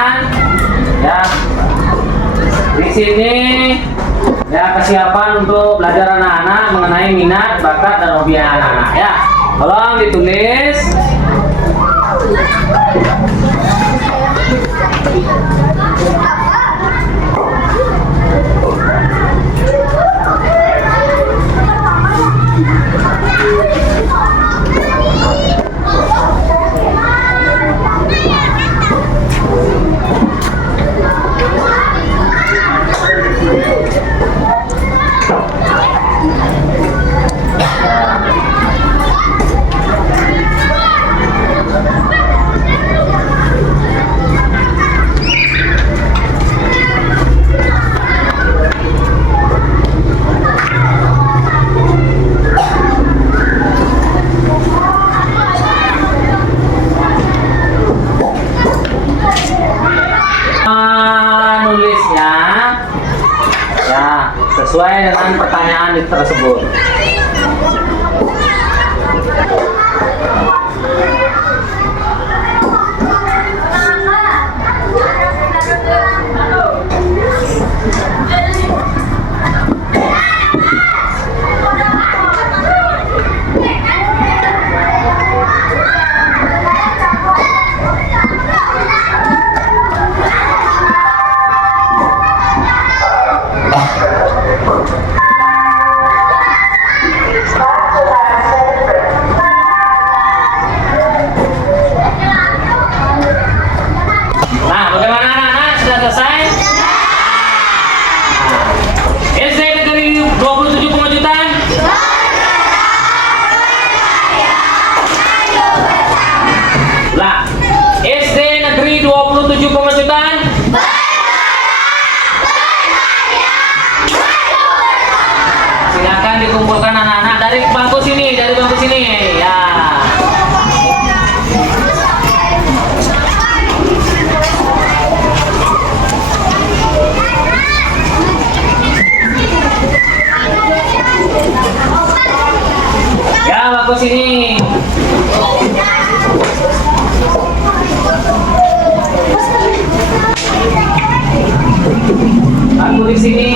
pertanyaan ya. Di sini ya kesiapan untuk belajar anak-anak mengenai minat, bakat, dan hobi anak-anak ya. Tolong ditulis. Nulisnya ya sesuai dengan pertanyaan tersebut. Silakan dikumpulkan anak-anak dari bangku sini ya. Ya, bangku sini. Aku di sini.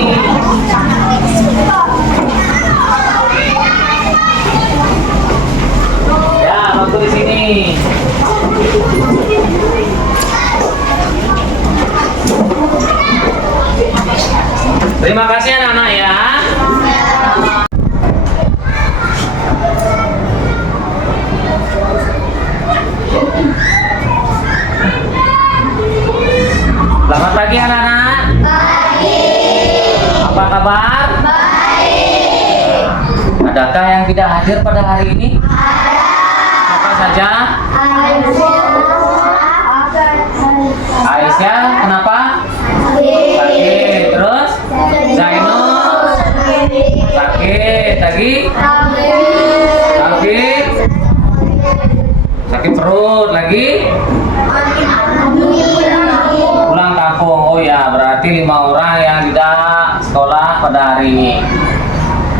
Ya, aku di sini. Terima kasih anak-anak ya. Selamat pagi anak-anak. Apa kabar? Baik. Adakah yang tidak hadir pada hari ini? Ada. Apa saja? Aisyah, kenapa? Sakit. Terus? Zainul? Sakit. Lagi? Sakit. Sakit perut. Lagi? Pulang kampung. Oh ya, berarti 5 orang yang tidak sekolah pada hari ini.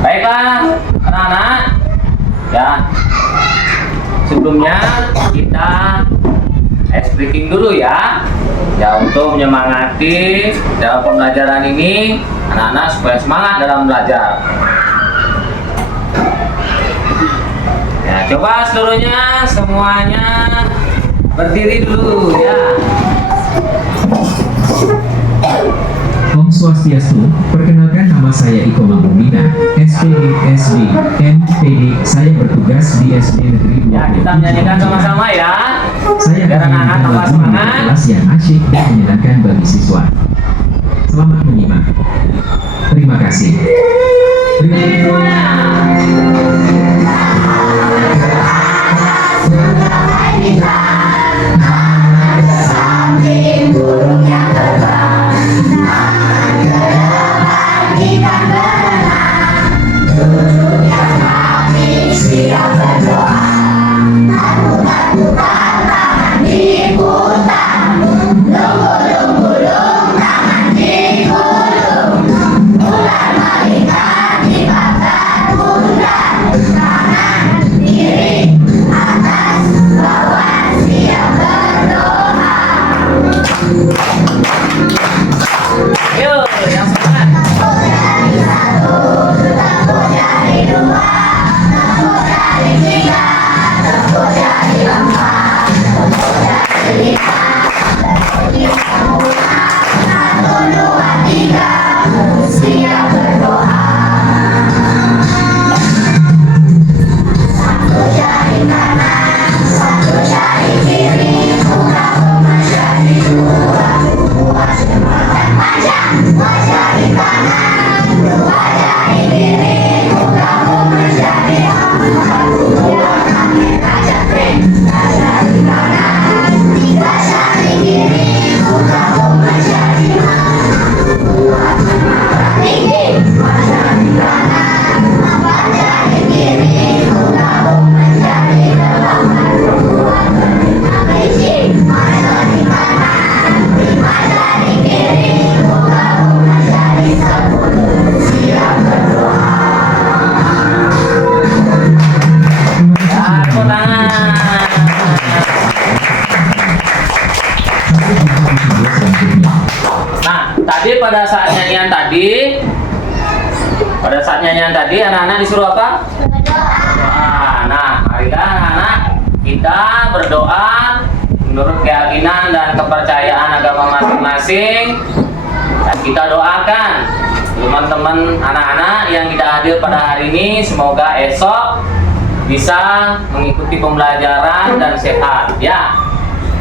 Baiklah anak-anak ya, sebelumnya kita ice breaking dulu ya untuk menyemangati dalam pembelajaran ini anak-anak supaya semangat dalam belajar ya. Coba semuanya berdiri dulu ya. Om Swastiastu, perkenalkan nama saya Iko Mambumina, SPD, SD, MPD, saya bertugas di SD Negeri 27. Ya, kita menyanyikan sama-sama ya. Saya biar anak-anak tambah semangat. Kelas yang asyik dan menyenangkan bagi siswa. Selamat menyimak. Terima kasih. Mulai Yuk, yang semangat. Tepuk tangan. Nah, tadi pada saat nyanyian tadi, anak-anak disuruh apa? Berdoa. Nah, marilah anak-anak kita berdoa menurut keyakinan dan kepercayaan agama masing-masing. Dan kita doakan teman-teman anak-anak yang tidak hadir pada hari ini, semoga esok bisa mengikuti pembelajaran dan sehat ya.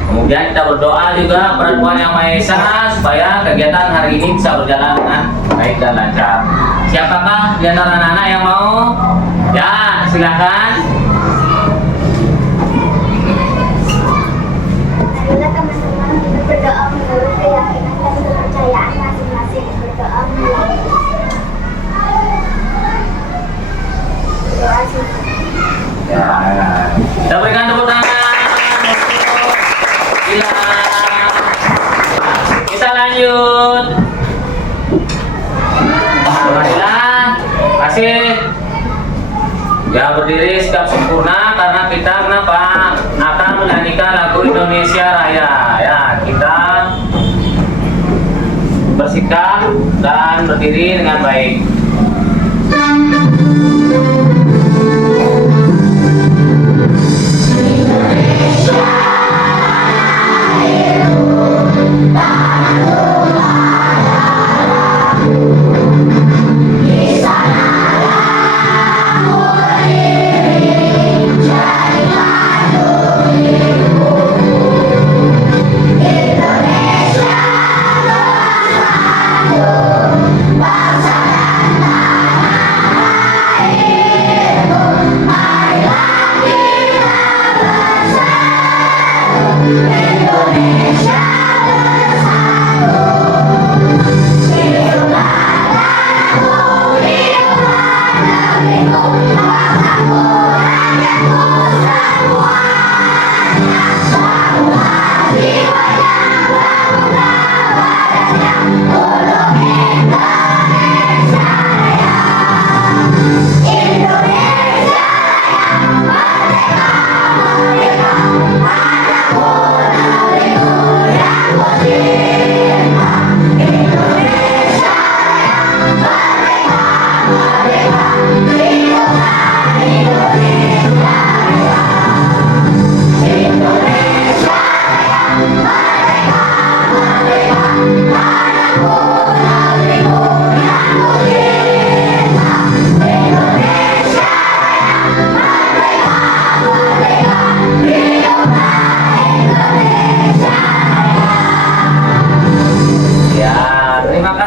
Kemudian kita berdoa juga kepada Tuhan Yang Maha Esa supaya kegiatan hari ini bisa berjalan dengan baik dan lancar. Siapakah di antara anak-anak yang mau? Ya, silakan. Marilah teman-teman kita berdoa menurut keyakinan dan kepercayaan masing-masing. Berdoa melalui doa singkat. Ya, kita berikan tepuk tangan. Gila. Kita lanjut. Marilah, kasih. Ya, berdiri sikap sempurna karena kita kenapa akan menyanyikan lagu Indonesia Raya. Ya, kita bersikap dan berdiri dengan baik.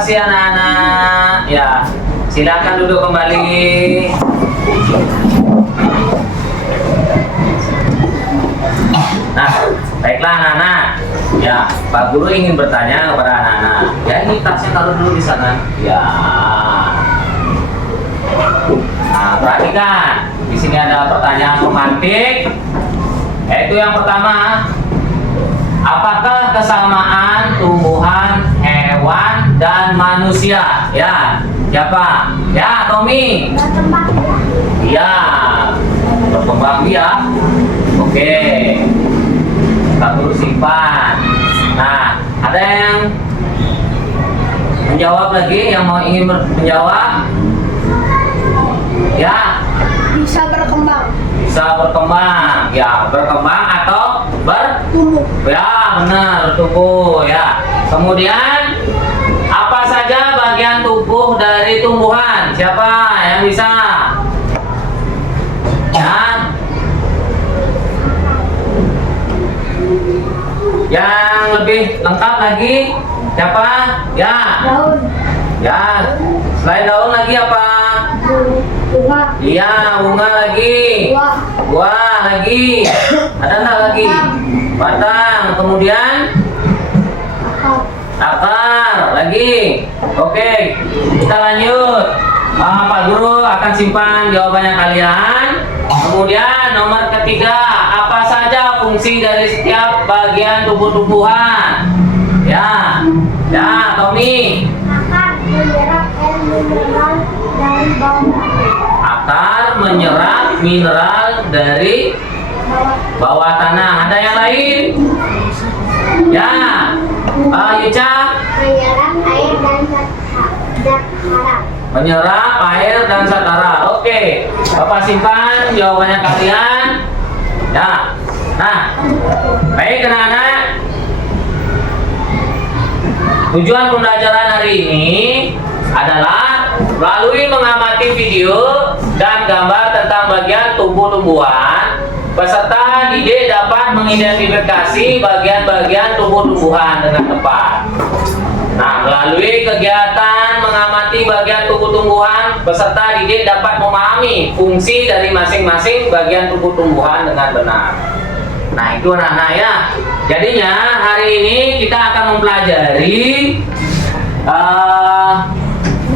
kasih anak-anak. Ya, silakan duduk kembali. Nah, baiklah anak-anak. Ya, Pak Guru ingin bertanya kepada anak-anak. Ya, ini tasnya taruh dulu di sana. Ya. Nah, perhatikan. Di sini ada pertanyaan pemantik. Yaitu yang pertama, apakah kesamaan tumbuhan, hewan, dan manusia? Ya, siapa? Ya, Tommy. Berkembang. Ya, berkembang biak. Oke, kita terus simpan. Nah, Ada yang menjawab lagi, yang ingin menjawab? Ya, Bisa berkembang. bisa berkembang. Ya, berkembang atau Tumbuh. ya, benar, bertumbuh ya. Kemudian apa saja bagian tubuh dari tumbuhan? Siapa yang bisa? Ya. Yang lebih lengkap lagi siapa? Ya. Daun. Ya. Selain daun lagi apa? Bunga. Iya, bunga lagi. Buah. Buah lagi. Ada nggak lagi? Batang. Kemudian Akar. akar lagi. Oke, kita lanjut. Pak Guru akan simpan jawabannya kalian. Kemudian nomor ketiga, apa saja fungsi dari setiap bagian tubuh-tumbuhan? Ya, ya, Tommy. Akar menyerap air mineral dari bawah. Akar menyerap mineral dari bawah tanah. Ada yang lain? Ya, Yuca. Menyerap air dan zat hara. Menyerap air dan zat hara. Oke, Bapak simpan jawabannya kalian. Ya, nah, baik anak-anak. Tujuan pembelajaran hari ini adalah melalui mengamati video dan gambar tentang bagian tubuh tumbuhan, peserta didik dapat mengidentifikasi bagian-bagian tubuh tumbuhan dengan tepat. Nah, melalui kegiatan mengamati bagian tubuh tumbuhan, peserta didik dapat memahami fungsi dari masing-masing bagian tubuh tumbuhan dengan benar. Nah, itu anak-anak ya. Jadinya hari ini kita akan mempelajari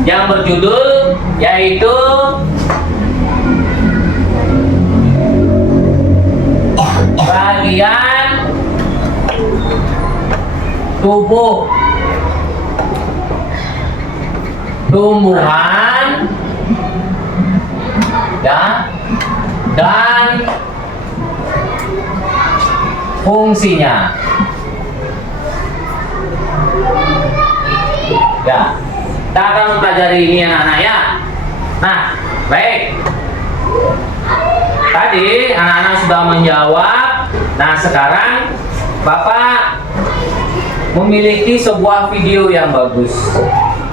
yang berjudul yaitu bagian tubuh tumbuhan ya dan fungsinya. Ya, kita akan mempelajari ini anak-anak ya. Nah, baik. Tadi anak-anak sudah menjawab. Nah, sekarang Bapak memiliki sebuah video yang bagus.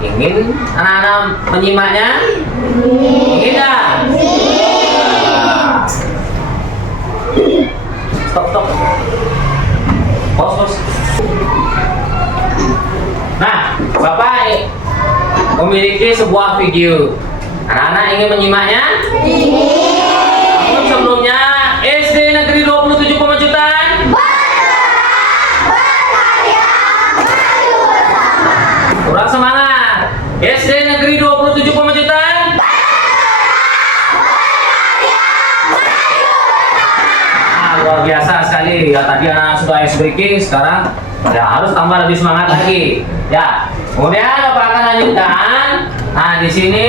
Ingin anak-anak menyimaknya? Ingin nggak? Stop. Pause. Nah, Bapak memiliki sebuah video. Anak-anak ingin menyimaknya? Namun sebelumnya, SD Negeri 27 Pemecutan. Kurang semangat. SD Negeri 27 Pemecutan. Luar biasa sekali ya, tadi anak sudah ice breaking, sekarang ya harus tambah lebih semangat lagi ya. Kemudian Bapak akan lanjutkan. Nah, di sini,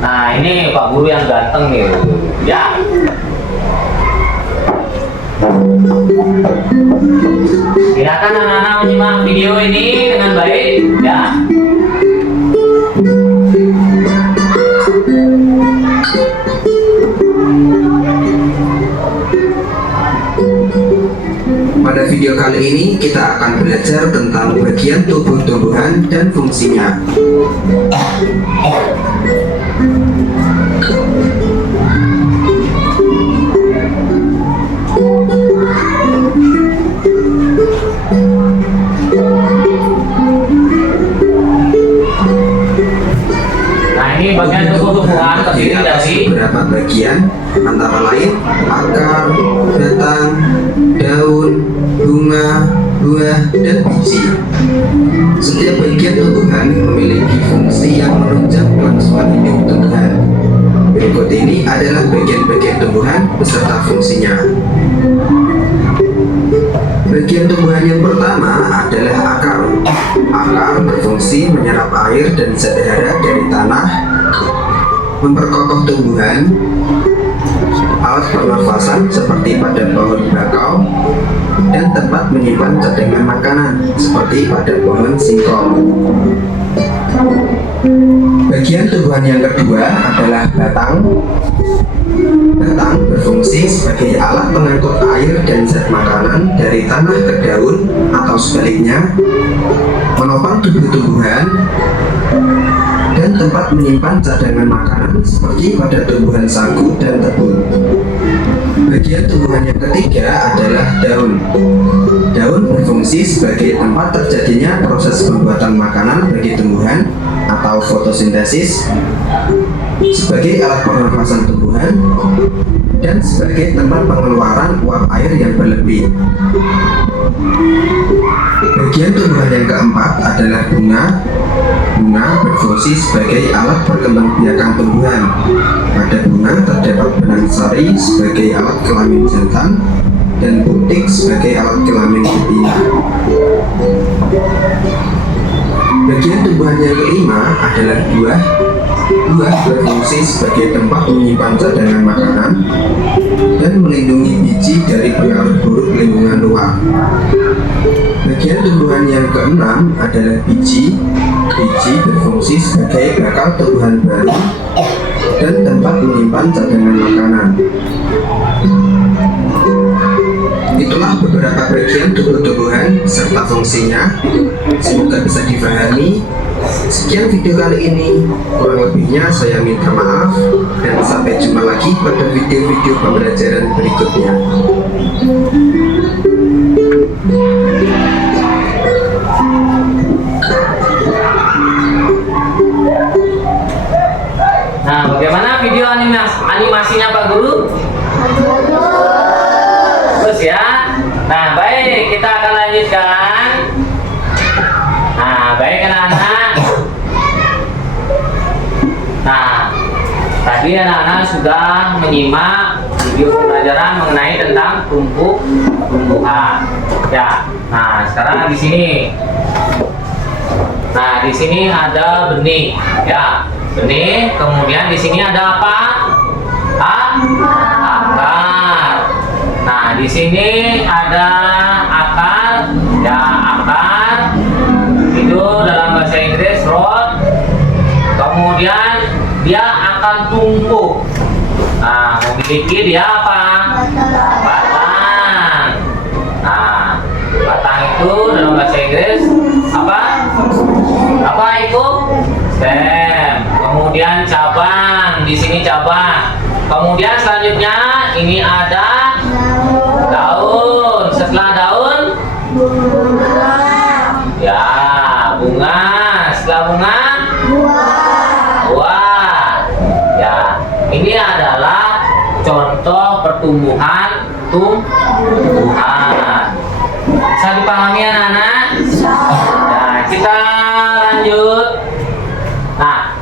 nah ini Pak Guru yang ganteng nih ya. Silakan anak-anak menyimak video ini dengan baik ya. Pada video kali ini kita akan belajar tentang bagian tubuh tumbuhan dan fungsinya. Nah, ini bagian tubuh tumbuhan terdiri dari beberapa bagian, antara lain akar, batang, daun, bunga, buah, dan biji. Setiap bagian tumbuhan memiliki fungsi yang menunjang kelangsungan hidup tumbuhan. Berikut ini adalah bagian-bagian tumbuhan beserta fungsinya. Bagian tumbuhan yang pertama adalah akar. Akar berfungsi menyerap air dan zat hara dari tanah, memperkokoh tumbuhan, alat pernafasan seperti pada pohon bakau, dan tempat menyimpan cadangan makanan seperti pada pohon singkong. Bagian tumbuhan yang kedua adalah batang. Batang berfungsi sebagai alat pengangkut air dan zat makanan dari tanah ke daun atau sebaliknya, menopang tumbuh-tumbuhan dan tempat menyimpan cadangan makanan seperti pada tumbuhan sagu dan tebu. Bagian tumbuhan yang ketiga adalah daun. Daun berfungsi sebagai tempat terjadinya proses pembuatan makanan bagi tumbuhan atau fotosintesis, sebagai alat pernafasan tumbuhan, dan sebagai tempat pengeluaran uap air yang berlebih. Bagian tumbuhan yang keempat adalah bunga. Bunga berfungsi sebagai alat perkembangbiakan tumbuhan. Pada bunga terdapat benang sari sebagai alat kelamin jantan dan butik sebagai alat kelamin betina. Bagian tumbuhan yang kelima adalah buah. Buah berfungsi sebagai tempat menyimpan cadangan makanan dan melindungi biji dari pengaruh buruk lingkungan luar. Bagian tumbuhan yang keenam adalah biji. Biji berfungsi sebagai bakal tumbuhan baru dan tempat menyimpan cadangan makanan. Itulah beberapa bagian tumbuh-tumbuhan serta fungsinya. Semoga bisa dipahami. Sekian video kali ini, kurang lebihnya saya minta maaf dan sampai jumpa lagi pada video-video pembelajaran berikutnya. Nah, bagaimana video animasinya Pak Guru? Terus ya. Nah, baik, kita akan lanjutkan. Nah, baik anak-anak. Nah, tadi anak-anak sudah menyimak video pembelajaran mengenai tentang tumbuhan. Ya. Nah, sekarang di sini. Nah, di sini ada benih, ya. Benih, kemudian di sini ada apa? Akar. Nah, di sini ada akar, ya, akar. Itu dalam bahasa Inggris root. Kemudian dia akan tumbuh. Nah, memiliki dia apa? Batang. Nah, batang itu dalam bahasa Inggris apa? Apa itu? Stem. Kemudian cabang, di sini cabang. Kemudian selanjutnya ini ada daun. Setelah daun, ya, bunga. Setelah bunga, buah. Ya, ini adalah contoh pertumbuhan tumbuhan. Bisa dipahami anak-anak? Nah, kita lanjut. Nah,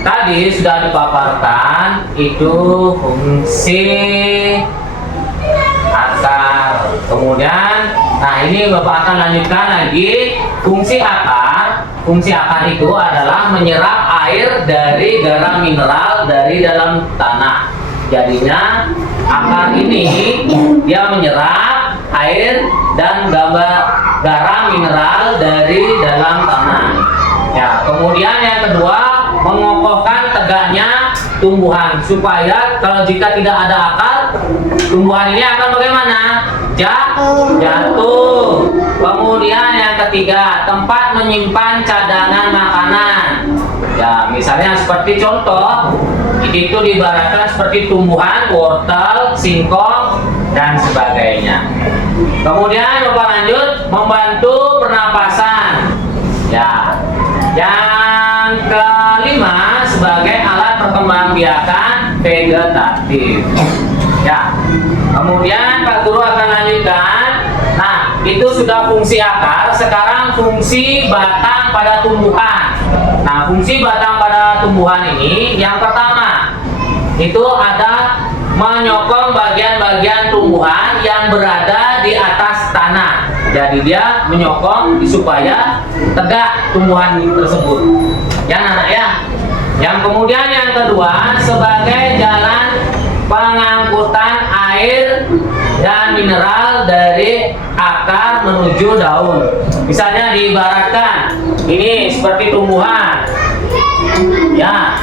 tadi sudah dipaparkan itu fungsi akar. Kemudian, nah ini Bapak akan lanjutkan lagi fungsi akar. Fungsi akar itu adalah menyerap air dari garam mineral dari dalam tanah. Jadinya akar ini dia menyerap air dan garam mineral dari dalam tanah. Ya, kemudian yang kedua, mengokohkan tegaknya tumbuhan supaya kalau jika tidak ada akar, tumbuhan ini akan bagaimana? Jatuh. Kemudian yang ketiga, tempat menyimpan cadangan makanan. Ya, misalnya seperti contoh, itu diibaratkan seperti tumbuhan, wortel, singkong, dan sebagainya. Kemudian Bapak lanjut, membantu pernapasan. Ya, yang kelima sebagai alat perkembangbiakan vegetatif. Ya, kemudian Pak Guru akan lanjutkan. Nah, itu sudah fungsi akar. Sekarang fungsi batang pada tumbuhan. Nah, fungsi batang pada tumbuhan ini yang pertama itu ada menyokong bagian-bagian tumbuhan yang berada di atas tanah. Jadi dia menyokong supaya tegak tumbuhan tersebut. Ya anak ya. Yang kemudian yang kedua sebagai jalan pengangkutan air dan mineral dari akar menuju daun. Misalnya diibaratkan ini seperti tumbuhan. Ya.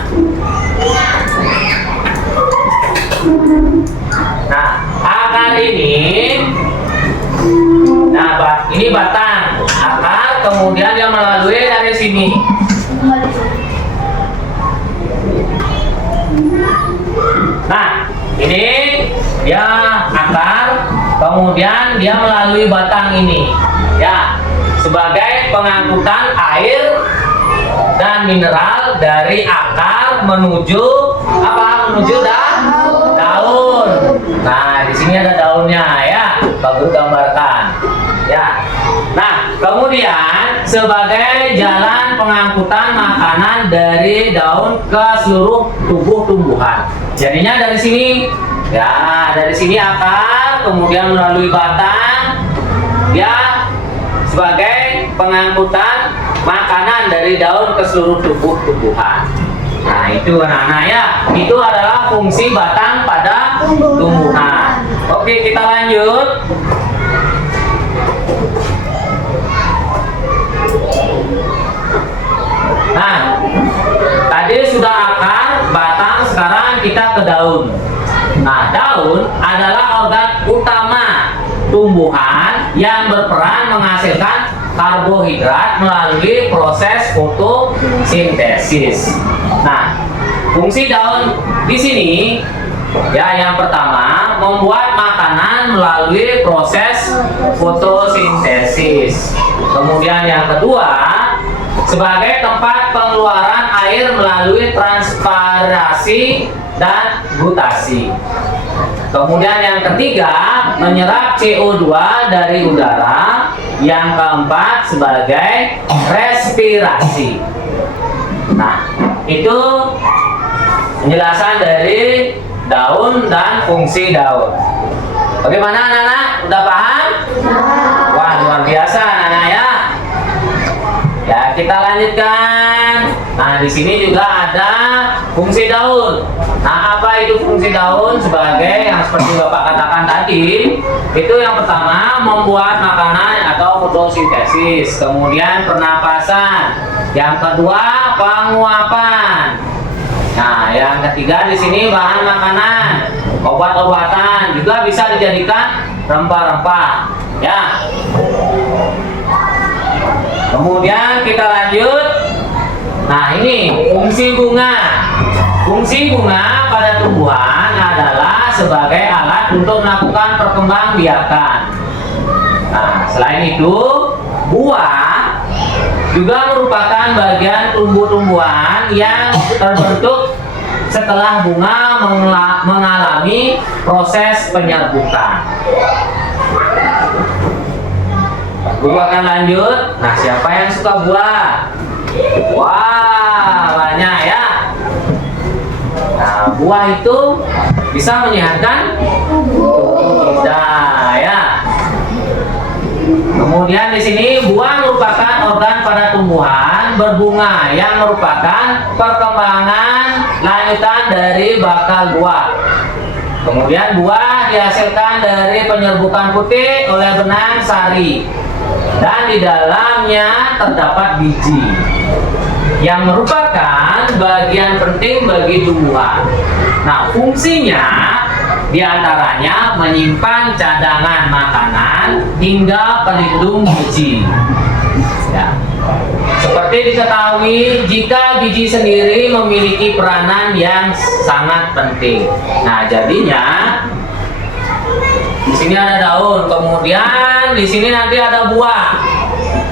Nah, akar ini, ini batang akar, kemudian dia melalui dari sini. Nah, ini dia akar, kemudian dia melalui batang ini, ya, sebagai pengangkutan air dan mineral dari akar menuju apa? Menuju daun. Nah, di sini ada daunnya, ya, bagus gambarkan, ya. Nah, kemudian sebagai jalan pengangkutan makanan dari daun ke seluruh tubuh tumbuhan. Jadinya dari sini, ya, dari sini akar, kemudian melalui batang, ya, sebagai pengangkutan makanan dari daun ke seluruh tubuh tumbuhan. Nah, itu anak-anak, ya, itu adalah fungsi batang pada tumbuhan. Oke, kita lanjut. Nah, tadi sudah akar, batang, sekarang kita ke daun. Nah, daun adalah organ utama tumbuhan yang berperan menghasilkan karbohidrat melalui proses fotosintesis. Nah, fungsi daun di sini, ya, yang pertama membuat makanan melalui proses fotosintesis. Kemudian yang kedua, sebagai tempat pengeluaran air melalui transpirasi dan gutasi. Kemudian yang ketiga, menyerap CO2 dari udara. Yang keempat, sebagai respirasi. Nah, itu penjelasan dari daun dan fungsi daun. Bagaimana anak-anak? Udah paham? Wah, luar biasa anak-anak, ya. Ya, kita lanjutkan. Nah, di sini juga ada fungsi daun. Nah, apa itu fungsi daun? Sebagai yang seperti Bapak katakan tadi, itu yang pertama membuat makanan atau fotosintesis, kemudian pernapasan. Yang kedua, penguapan. Nah, yang ketiga di sini bahan makanan, obat-obatan, juga bisa dijadikan rempah-rempah, ya. Kemudian kita lanjut. Nah, ini fungsi bunga. Fungsi bunga pada tumbuhan adalah sebagai alat untuk melakukan perkembangbiakan. Nah, selain itu, buah juga merupakan bagian tumbuh-tumbuhan yang terbentuk setelah bunga mengalami proses penyerbukan. Guru akan lanjut. Nah, siapa yang suka buah? Wah, banyak, ya. Nah, buah itu bisa menyehatkan tubuh kita, ya. Kemudian di sini buah merupakan organ pada tumbuhan berbunga yang merupakan perkembangan lanjutan dari bakal buah. Kemudian buah dihasilkan dari penyerbukan putih oleh benang sari, dan di dalamnya terdapat biji yang merupakan bagian penting bagi tumbuhan. Nah, fungsinya diantaranya menyimpan cadangan makanan hingga pelindung biji. Ya. Seperti diketahui, jika biji sendiri memiliki peranan yang sangat penting. Nah, jadinya di sini ada daun, kemudian di sini nanti ada buah.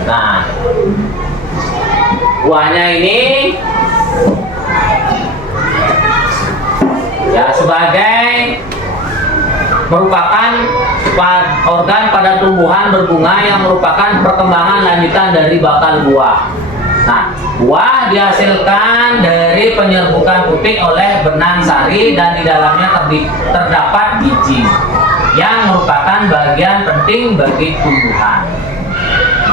Nah, buahnya ini ya sebagai merupakan organ pada tumbuhan berbunga yang merupakan perkembangan lanjutan dari bakal buah. Nah, buah dihasilkan dari penyerbukan putih oleh benang sari, dan di dalamnya terdapat biji yang merupakan bagian penting bagi tumbuhan.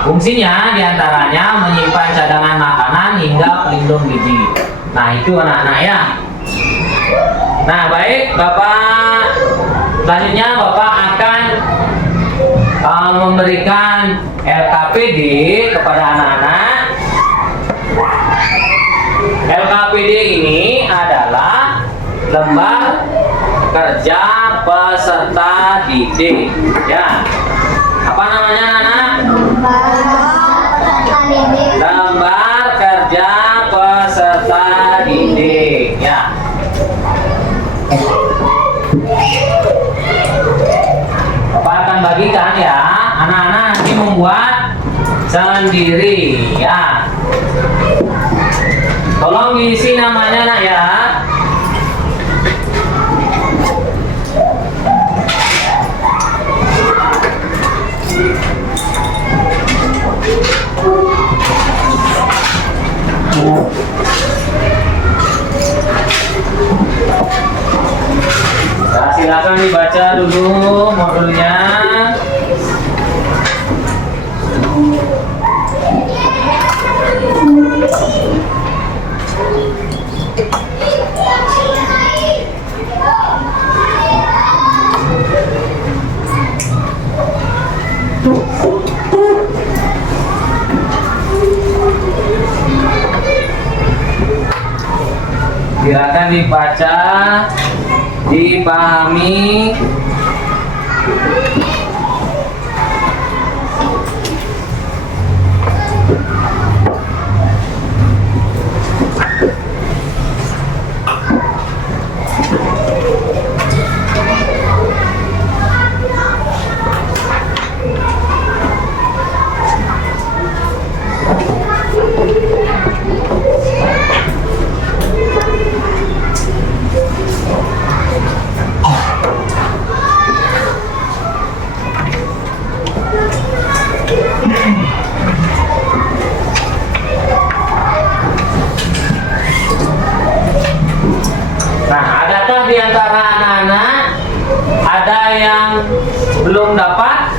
Fungsinya diantaranya menyimpan cadangan makanan hingga pelindung biji. Nah, itu anak-anak, ya. Nah, baik, Bapak. Selanjutnya Bapak akan memberikan LKPD kepada anak-anak. LKPD ini adalah lembar kerja peserta didik. Ya, apa namanya anak? Lembar kerja peserta didik. Ya. Bapak akan bagikan ya, anak-anak nanti membuat sendiri ya. Tolong isi namanya nak ya. Nah, silakan dibaca dulu modulnya. Silakan dibaca, dipahami. Nah, adakah di antara anak-anak ada yang belum dapat?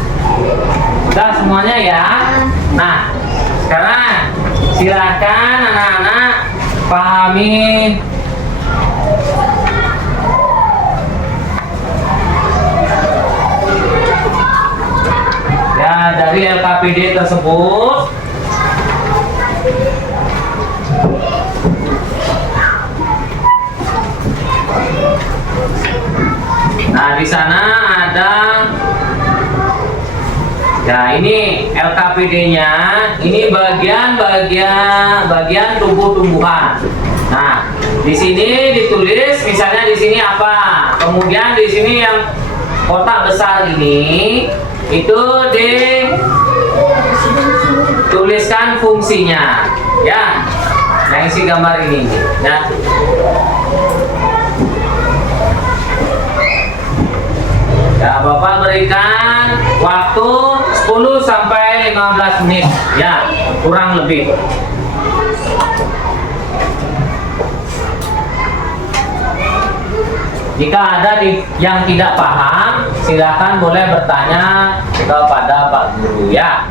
Sudah semuanya ya. Nah, sekarang silakan anak-anak pahami ya dari LKPD tersebut. Nah, di sana ada ya, ini LKPD-nya, ini bagian tumbuh-tumbuhan. Nah, di sini ditulis misalnya di sini apa, kemudian di sini yang kotak besar ini itu dituliskan fungsinya, ya, yang isi gambar ini, ya. Ya, Bapak berikan waktu 10 sampai 15 menit, ya, kurang lebih. Jika ada yang tidak paham, silakan boleh bertanya kepada Pak Guru ya.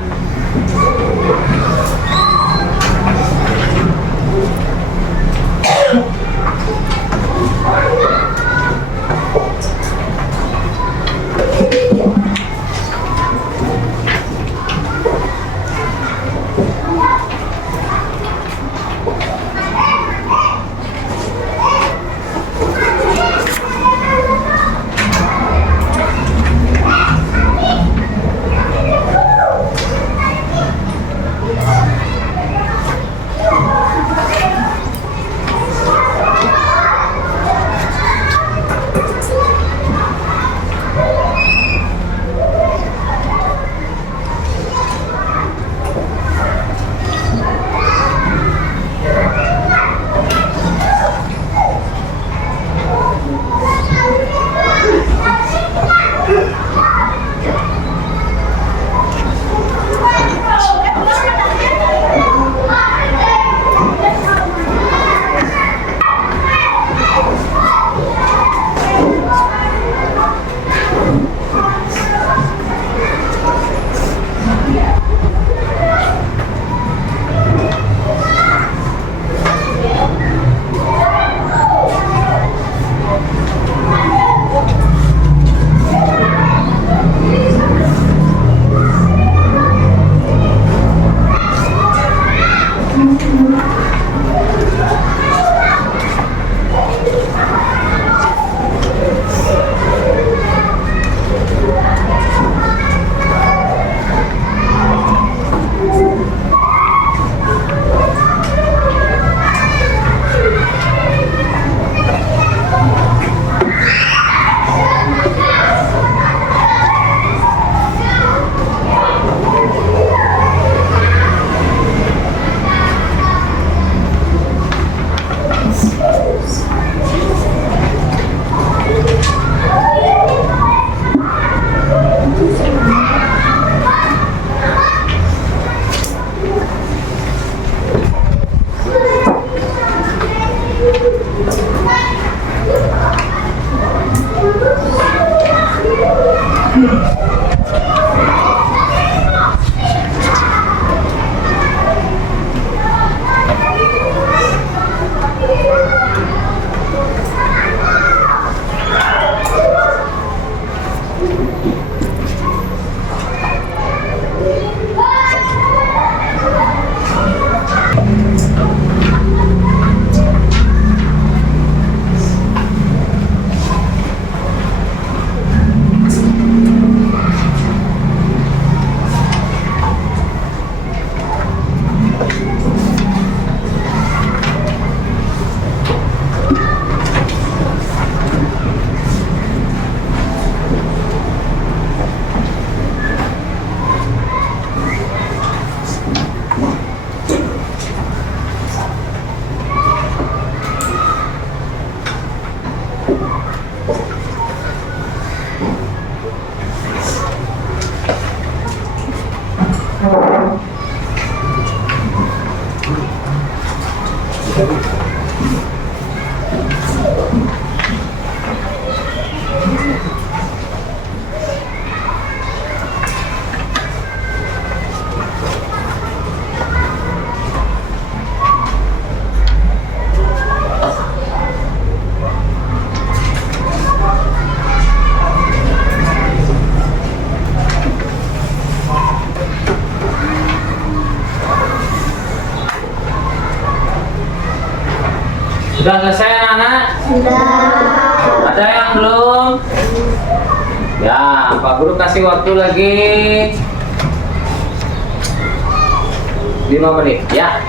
Sudah selesai anak-anak? Sudah. Ada yang belum? Ya, Pak Guru kasih waktu lagi 5 menit ya.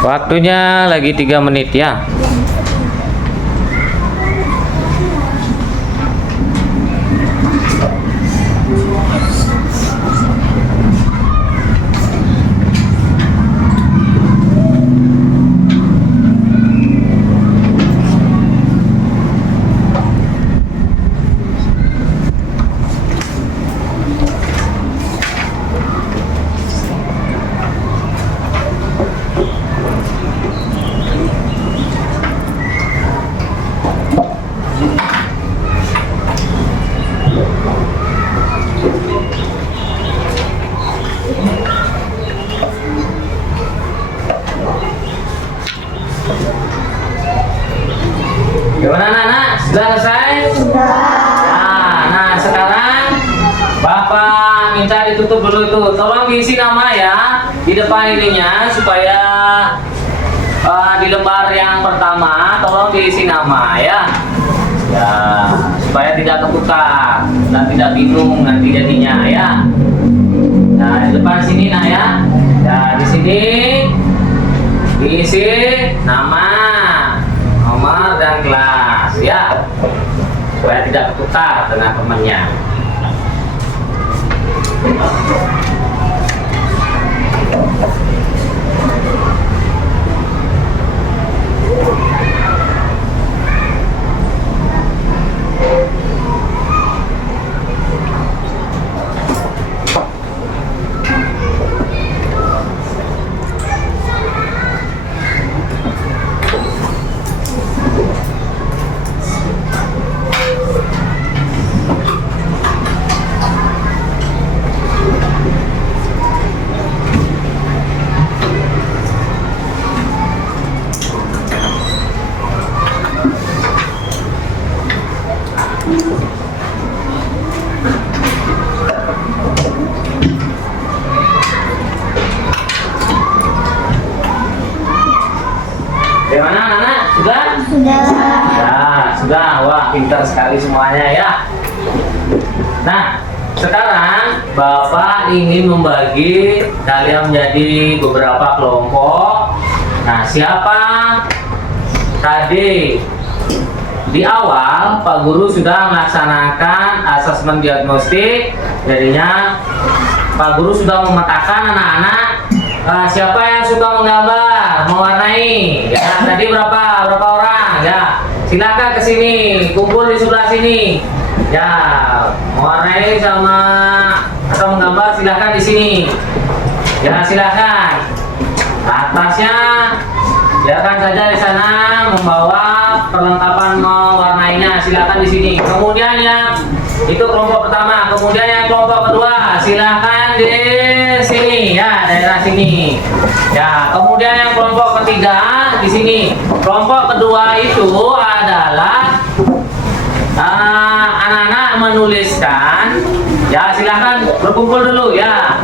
Waktunya lagi 3 menit ya. Gimana anak-anak? Sudah selesai? Sudah. Nah, sekarang Bapak minta ditutup dulu itu. Tolong diisi nama ya di depan ininya supaya di lembar yang pertama tolong diisi nama ya. Ya, supaya tidak ketukar dan tidak bingung nanti jadinya ya. Nah, di depan sini nah ya. Ya, di sini diisi nama, nomor dan kelas ya, supaya tidak ketukar dengan temannya. Bagaimana anak-anak? Sudah? Sudah. Ya, sudah. Wah, pintar sekali semuanya ya. Nah, sekarang Bapak ingin membagi kalian menjadi beberapa kelompok. Nah, siapa tadi di awal Pak Guru sudah melaksanakan asesmen diagnostik, jadinya Pak Guru sudah memetakan anak-anak siapa yang suka menggambar, mewarnai. Ya, tadi berapa orang? Ya, silakan ke sini, kumpul di sebelah sini. Ya, mewarnai sama atau menggambar silakan di sini. Ya, silakan. Atasnya silakan saja di sana membawa perlengkapan mewarnainya, silakan di sini. Kemudian yang itu kelompok pertama, kemudian yang kelompok kedua silakan di sini ya, daerah sini. Ya, kemudian yang kelompok ketiga di sini. Kelompok kedua itu adalah anak-anak menuliskan. Ya, silakan berkumpul dulu ya.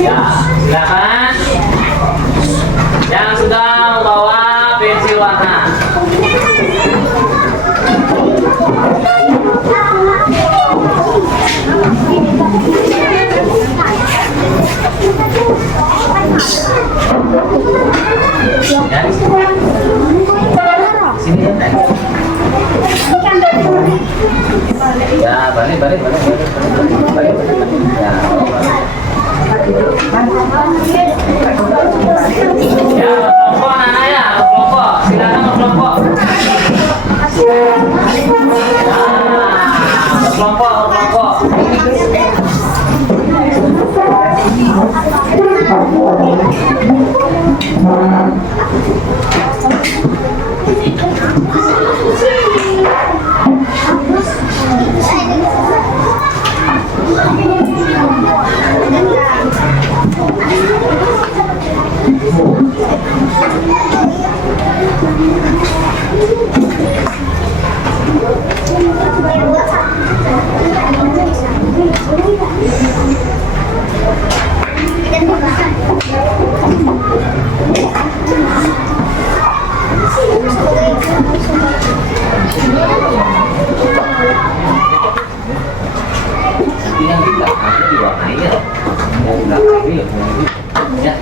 Ya, silakan. Yang sudah membawa pensil warna. Ya, sini ya. Ya, balik. Ya. Ya, kelompok anak ya, kelompok. Silakan kelompok. Kelompok. Yang di belakangnya diwarnai ya. Yang di belakang ini ya.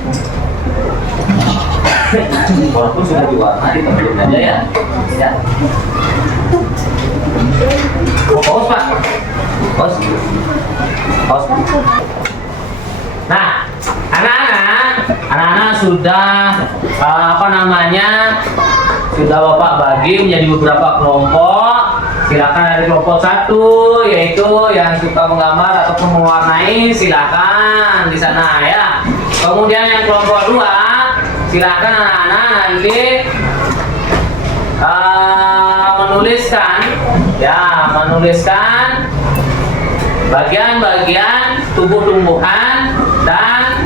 Walaupun sudah diwarnai, teman-teman aja ya. Ya. Pause Pak. Pause. Nah, anak-anak sudah sudah Bapak bagi menjadi beberapa kelompok. Silakan dari kelompok 1 yaitu yang suka menggambar ataupun mewarnai, silakan di sana ya. Kemudian yang kelompok 2 silakan anak-anak nanti menuliskan bagian-bagian tubuh tumbuhan dan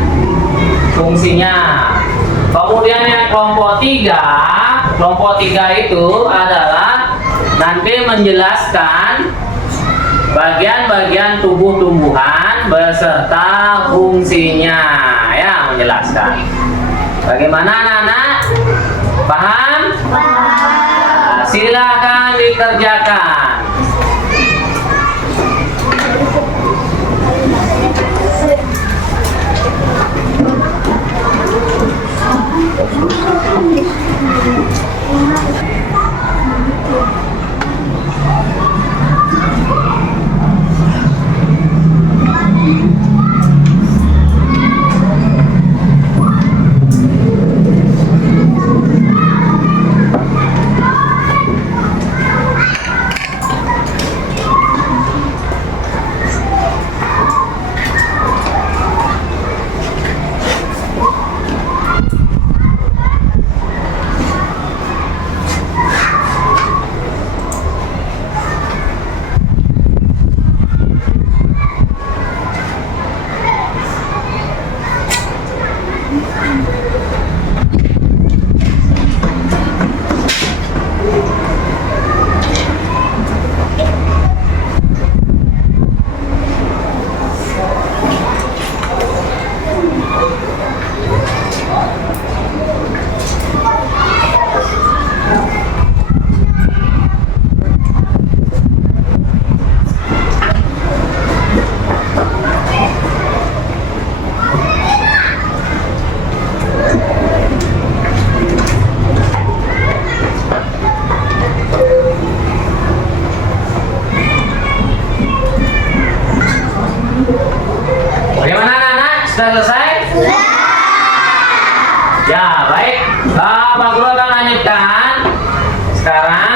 fungsinya. Kemudian yang kelompok 3 itu adalah nanti menjelaskan bagian-bagian tubuh tumbuhan beserta fungsinya ya, menjelaskan. Bagaimana anak-anak? Paham? Nah, silakan dikerjakan.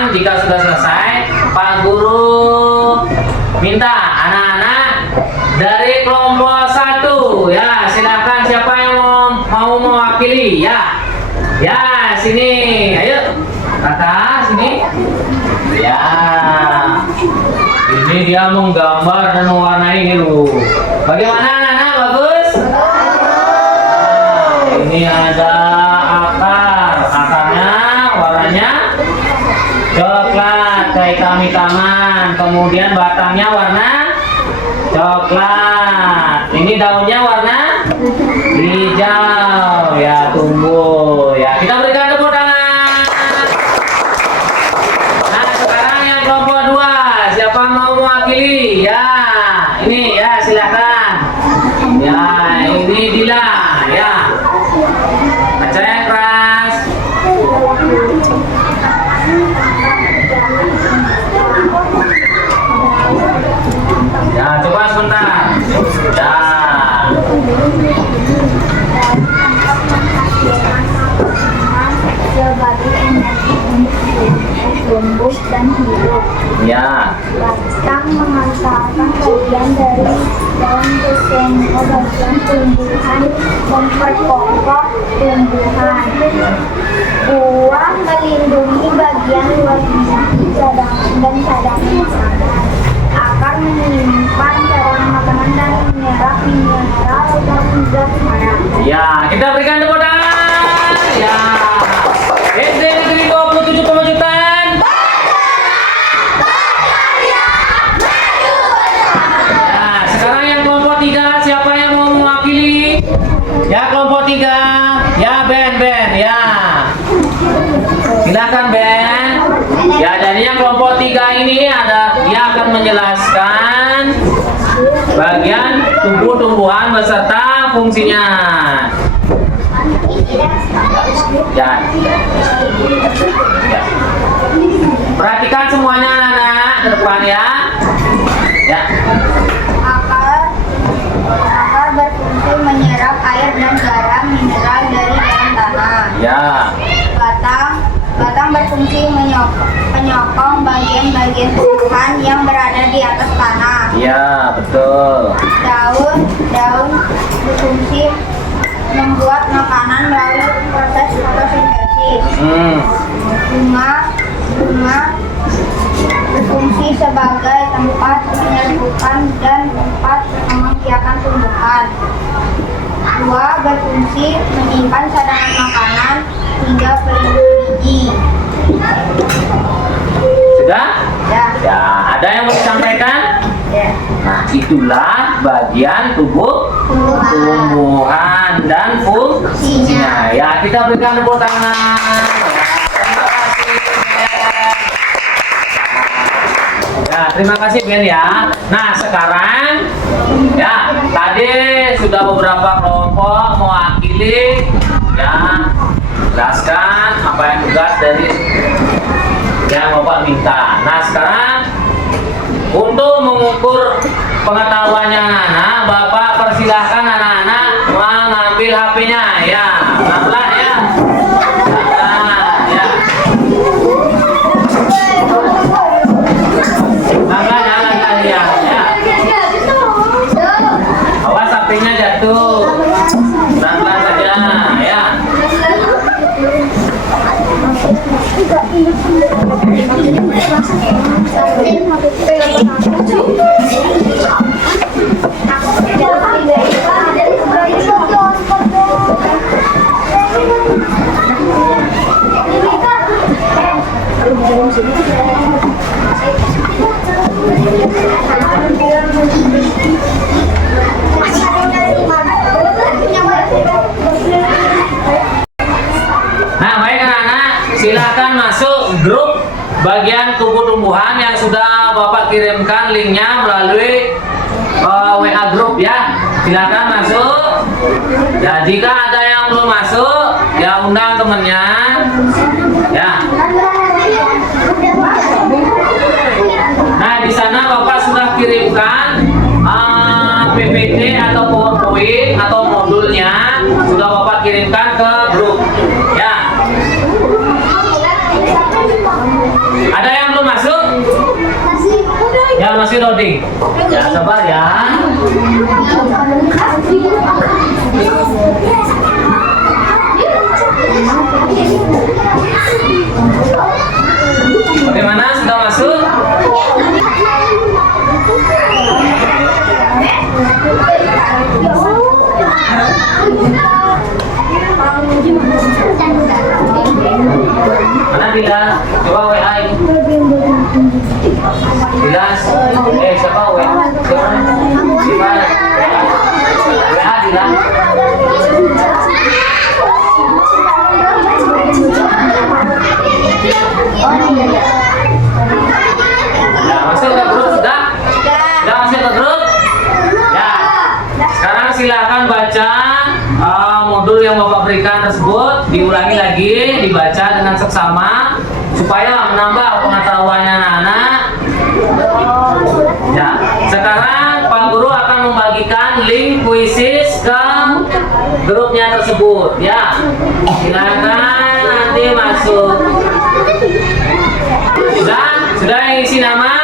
silakan jika sudah selesai. Pak Guru minta anak-anak dari kelompok 1 ya, silakan siapa yang mau mewakili ya. Ya, sini. Ayo. Kakak sini. Ya. Ini dia menggambar dan mewarnai ini loh. Bagaimana anak-anak? Bagus? Nah, ini ada akar. Akarnya warnanya coklat kayak hitam-hitaman. Kemudian batangnya warna coklat. Ini daunnya warna hijau. Ya, tumbuh. Ya, kita berikan tepuk tangan. Nah, sekarang yang kelompok 2. Siapa mau mewakili? Ya, ini ya, silakan. Ya, ini Dila. Ya. Baca yang keras. Ya, coba sebentar. Ya. Sebagai energi untuk tumbuh dan hidup. Ya. Batang mengantarkan bagian dari daun ke semua bagian tumbuhan, memperkokoh tumbuhan. Buah melindungi bagian luar inti cadangan dan cadangan makanan. Akar menyimpan cadangan makanan dan mineral dan zat hara. Ya, kita berikan tepuk tangan. Ya. SD Negeri 27 Pemecutan. Nah, sekarang yang kelompok 3, siapa yang mau mewakili? Ya, kelompok 3. Ya, Ben. Ya. Silakan Ben. Ya, jadi yang kelompok 3 ini dia akan menjelaskan bagian tumbuh-tumbuhan beserta fungsinya. Ya. Perhatikan semuanya anak-anak ke depan ya. Ya. Akar berfungsi menyerap air dan garam mineral dari dalam tanah. Ya. Batang berfungsi penyokong bagian-bagian tumbuhan yang berada di atas tanah. Ya, betul. Daun berfungsi membuat makanan melalui proses fotosintesis. Bunga berfungsi sebagai tempat penyerbukan dan tempat membiarkan tumbuhan. Buah berfungsi menyimpan cadangan makanan hingga pelindung biji. Sudah? Ya. Ya, ada yang mau disampaikan? Ya. Nah, itulah bagian tubuh tumbuhan dan fungsinya. Ya, kita berikan tepuk tangan. Ya, terima kasih Ben ya. Nah, sekarang ya, tadi sudah beberapa kelompok mewakili ya, jelaskan apa yang tugas dari yang Bapak minta. Nah, sekarang untuk mengukur pengetahuannya anak-anak, Bapak persilahkan anak-anak mengambil HP-nya ya, pelan-pelan ya. Nah, ya. Pelan-pelan ya. Awas HP-nya jatuh. Pelan-pelan saja ya. Nah, baik anak-anak, silakan masuk grup bagian tumbuh-tumbuhan yang sudah Bapak kirimkan linknya melalui WA grup ya. Silakan masuk. Ya, jika ada yang belum masuk, ya undang temennya. Ya. Nah, di sana Bapak sudah kirimkan PPT atau PowerPoint atau modulnya sudah Bapak kirimkan ke grup. Ya. Ada masih loading. Ya, sabar ya. Bagaimana? Sudah masuk? Mana Dila? Coba WA ini. Dila, siapa WA? Siapa? WA Dila. Ya, masuk ke grup sudah? Sudah masuk ke grup? Ya. Sekarang silakan baca modul yang Bapak berikan tersebut, diulangi lagi, dibaca dengan seksama supaya menambah pengetahuannya anak-anak. Ya, sekarang Pak Guru akan membagikan link kuisis ke grupnya tersebut. Ya, silakan nanti masuk. Sudah yang isi nama?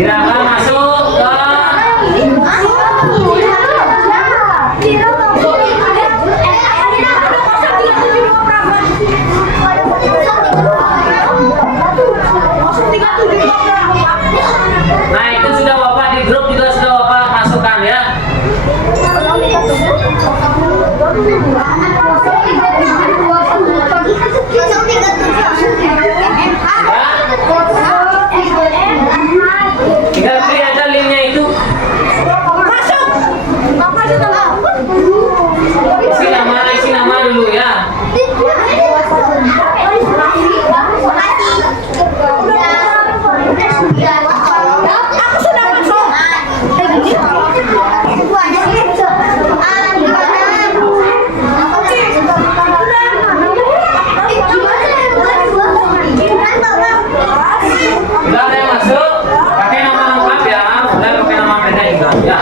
Silakan masuk ke Nah, itu sudah Bapak di grup juga sudah Bapak masukkan ya. Tinggal pilih aja linknya itu. Isi nama dulu ya. Sudah ada yang masuk? Pakai nama lengkap ya. Boleh pakai nama pendek juga. Ya.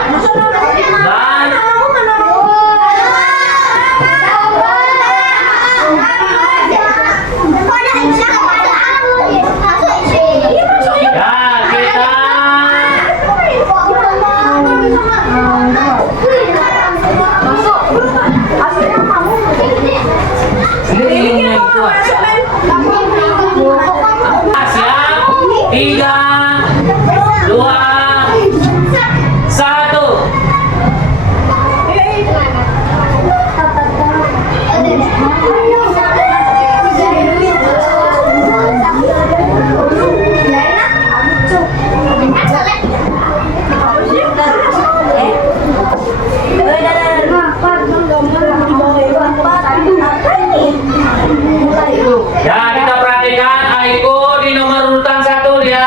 Dan ya, kita perhatikan Aiko di nomor urutan 1 dia.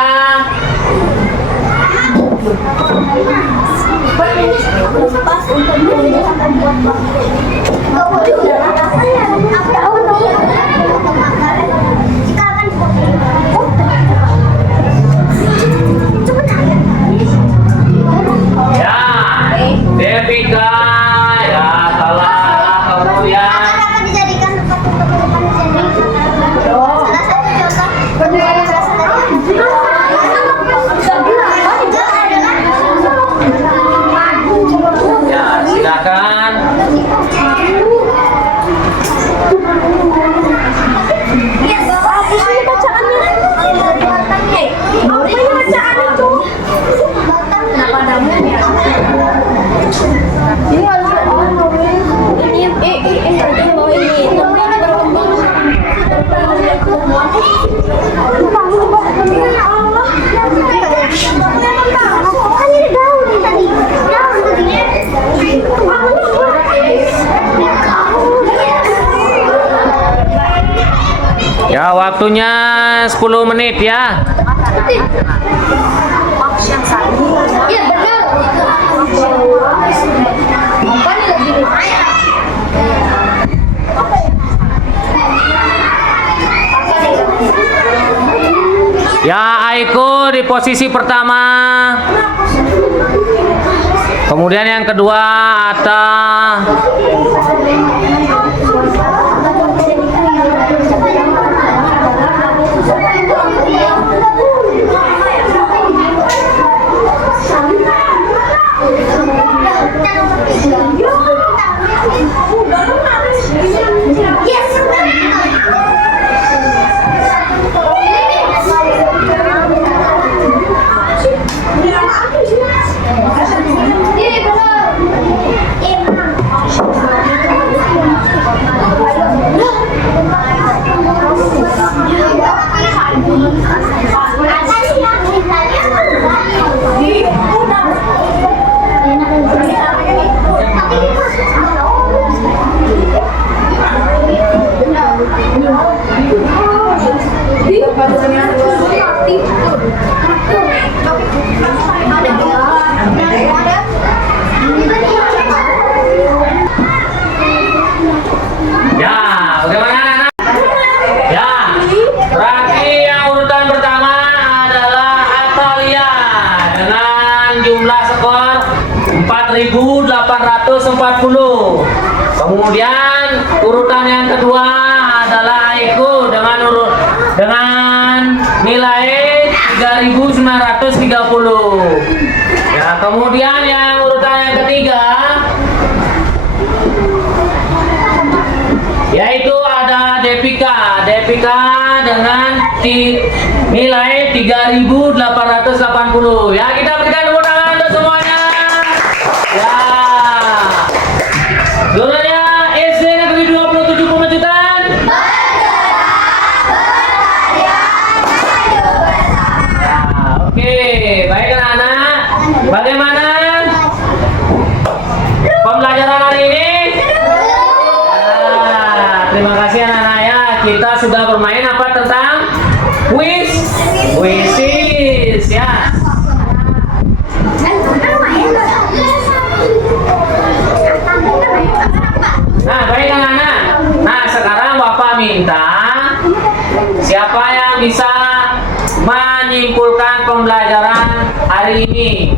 Ya, Devika, ya salah kamu ya. Akan dijadikan tempat untuk salah satu contoh. Ya, silakan. Ya, waktunya 10 menit ya. Iya benar. Ya, Aiko di posisi pertama. Kemudian yang kedua ada jumlah skor 4.840. Kemudian urutan yang kedua adalah Aiko dengan nilai 3.930. Ya, kemudian yang urutan yang ketiga yaitu ada Depika dengan nilai 3.880. Ya, kita berikan tepuk tangan untuk semuanya. Ya. Juaranya SD Negeri 27 Pemecutan. Ya, oke, baik anak-anak. Bagaimana pembelajaran hari ini? Terima kasih anak-anak ya. Kita sudah bermain apa tentang quiz ya. Nah, baik anak-anak. Nah, sekarang Bapak minta siapa yang bisa menyimpulkan pembelajaran hari ini?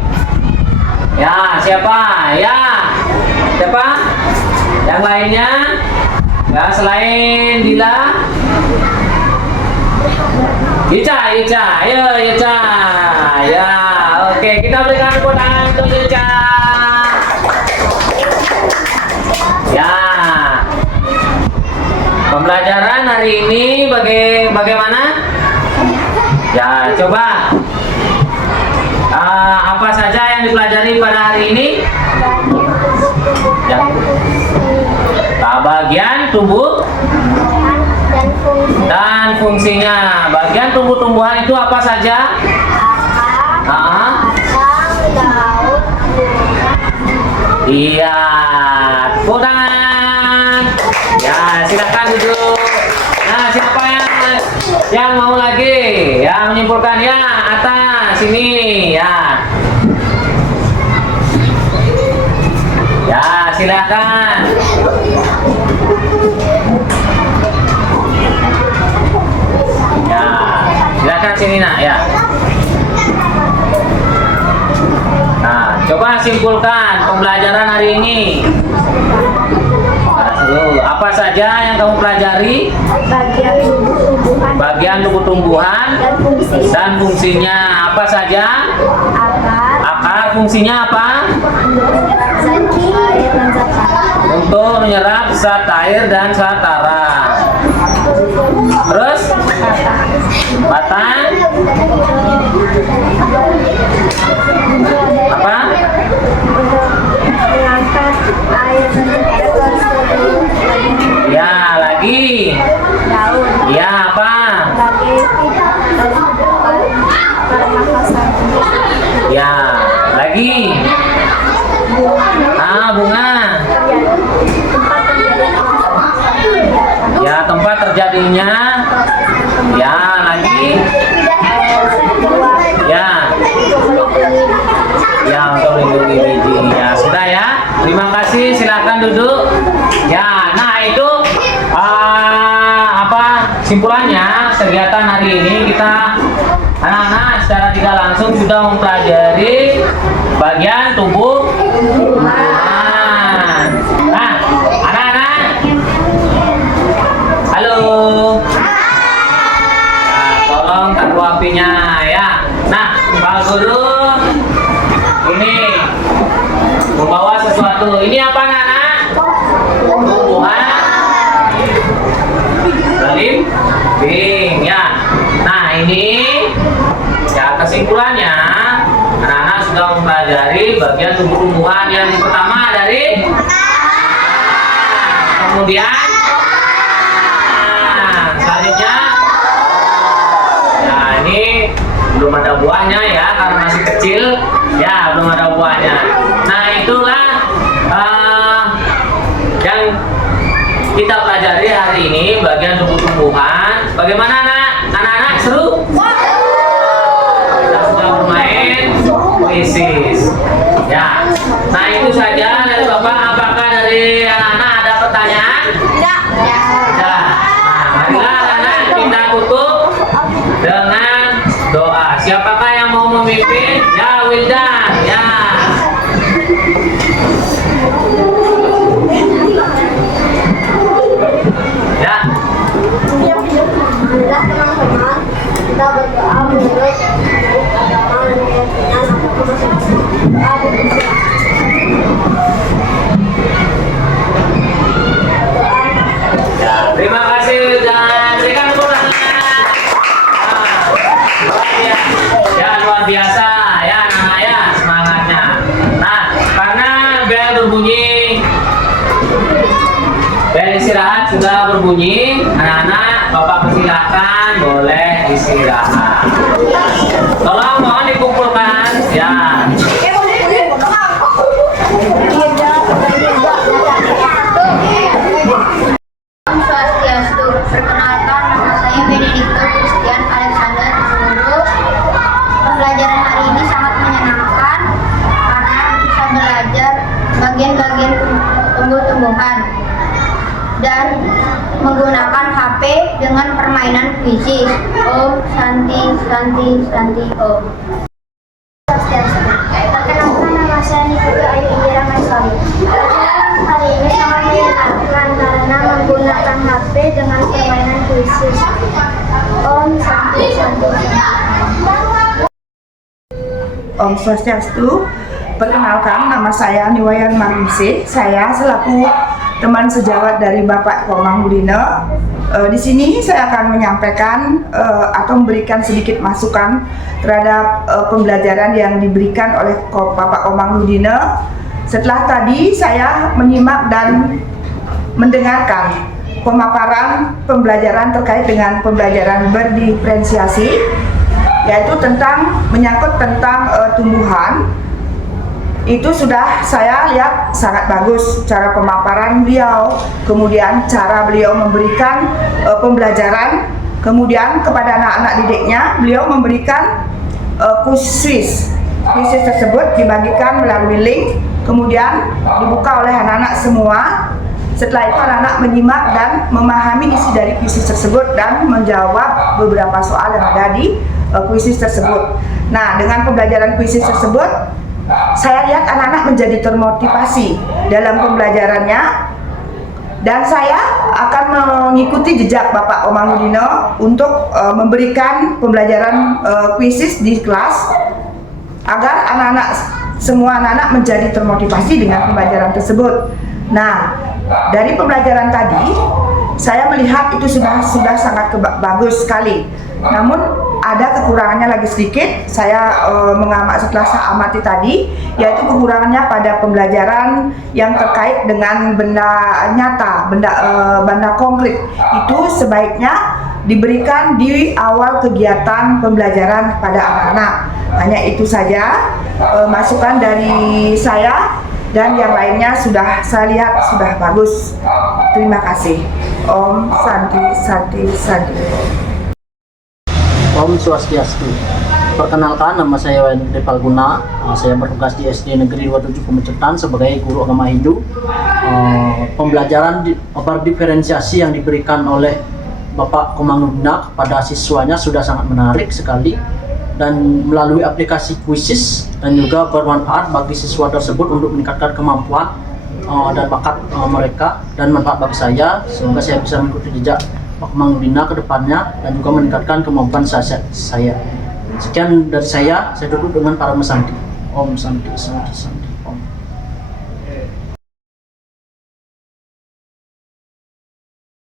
Ya, siapa? Ya. Siapa? Yang lainnya? Ya, selain Dila. Ica, ayo Ica. Ya, oke, kita berikan tepuk tangan untuk Ica. Ya. Pembelajaran hari ini bagaimana? Ya, coba. Apa saja yang dipelajari pada hari ini? Ya. Bagian tubuh dan fungsinya. Bagian tumbuh-tumbuhan itu apa saja? Iya, tepuk tangan. Ya, silakan duduk. Nah, siapa yang mau lagi? Ya, menyimpulkan ya, atas sini ya. Ya, silakan. Ya, silakan sini nak ya. Nah, coba simpulkan pembelajaran hari ini. Apa saja yang kamu pelajari? Bagian tubuh-tumbuhan dan fungsinya. Apa saja? Akar fungsinya apa? Untuk menyerap zat air dan zat hara. Terus batang apa? Ya, lagi. Ya, apa? Ya, lagi. Bunga. Ya, tempat terjadinya. Ya, lagi. Ya. Ya, untuk melindungi biji. Ya, sudah ya. Terima kasih, silakan duduk. Ya, nah itu simpulannya kegiatan hari ini kita anak-anak secara tidak langsung sudah mempelajari bagian tubuh tumbuhan. Nah, anak-anak. Halo. Nah, tolong taruh apinya ya. Nah, Pak Guru ini membawa sesuatu. Ini apa, anak-anak? Tumbuhan. Belimbing ya. Nah, ini ya kesimpulannya anak-anak sudah mempelajari bagian tumbuh-tumbuhan yang pertama dari kemudian selanjutnya nah ini belum ada buahnya ya karena masih kecil ya, belum ada buahnya. Nah, itulah yang kita pelajari hari ini bagian tumbuh-tumbuhan. Bagaimana anak-anak seru? Kita sudah bermain puisis ya. Nah, itu saja dari Bapak. Apakah dari anak-anak ada pertanyaan? Tidak. Nah, marilah anak-anak kita tutup dengan doa. Siapakah yang mau memimpin? Ya, Wildan ya. Ya. Alhamdulillah teman-teman, kita berdoa menurut agama dan keyakinan agama masing-masing. Doa berdoa. Ya, terima kasih dan berikan tepuk tangan. Ya, luar biasa ya anak-anak ya semangatnya. Nah, karena bel berbunyi, bel istirahat sudah berbunyi, anak-anak Bapak persilahkan boleh istirahat. Tolong mohon dikumpulkan ya. Om Swastiastu. Perkenalkan, nama saya Benedikto Christian Alexander Guru. Pembelajaran hari ini sangat menyenangkan karena bisa belajar bagian-bagian tumbuh-tumbuhan dan menggunakan HP dengan permainan puisi. Om Santi Santi Santi Om. Perkenalkan, nama saya Nikola Ayu Indira Maisari. Pelajaran hari ini sangat menyenangkan karena menggunakan HP dengan permainan puisi. Om Santi Santi Santi. Om Swastiastu. Perkenalkan, nama saya Niwayan Marmise. Saya selaku teman sejawat dari Bapak Komang Budina. Di sini saya akan menyampaikan atau memberikan sedikit masukan terhadap pembelajaran yang diberikan oleh Bapak Komang Budina. Setelah tadi saya menyimak dan mendengarkan pemaparan pembelajaran terkait dengan pembelajaran berdiferensiasi, yaitu menyangkut tentang tumbuhan. Itu sudah saya lihat sangat bagus cara pemaparan beliau, kemudian cara beliau memberikan pembelajaran, kemudian kepada anak-anak didiknya beliau memberikan kuis tersebut dibagikan melalui link, kemudian dibuka oleh anak-anak semua. Setelah itu anak-anak menyimak dan memahami isi dari kuis tersebut dan menjawab beberapa soal yang ada di kuis tersebut. Nah, dengan pembelajaran kuis tersebut saya lihat anak-anak menjadi termotivasi dalam pembelajarannya, dan saya akan mengikuti jejak Bapak Komang Budina untuk memberikan pembelajaran kuis di kelas agar semua anak-anak menjadi termotivasi dengan pembelajaran tersebut. Nah, dari pembelajaran tadi saya melihat itu sudah sangat bagus sekali. Namun ada kekurangannya lagi sedikit. Saya setelah saya amati tadi, yaitu kekurangannya pada pembelajaran yang terkait dengan benda nyata, benda konkret. Itu sebaiknya diberikan di awal kegiatan pembelajaran kepada anak-anak. Hanya itu saja masukan dari saya, dan yang lainnya sudah saya lihat sudah bagus. Terima kasih. Om Santi Santi Santi. Om Swastiastu. Perkenalkan, nama saya Wendri Palguna. Saya bertugas di SD Negeri 27 Pemecetan sebagai guru agama Hindu. Pembelajaran berdiferensiasi yang diberikan oleh Bapak Komang Budina kepada siswanya sudah sangat menarik sekali, dan melalui aplikasi Quizzes, dan juga bermanfaat bagi siswa tersebut untuk meningkatkan kemampuan dan bakat mereka, dan manfaat bagi saya. Semoga saya bisa mengikuti jejak Pak Komangludina ke depannya dan juga meningkatkan kemampuan saya. Sekian dari saya tutup dengan para mesanti. Om Santi Santi Santi.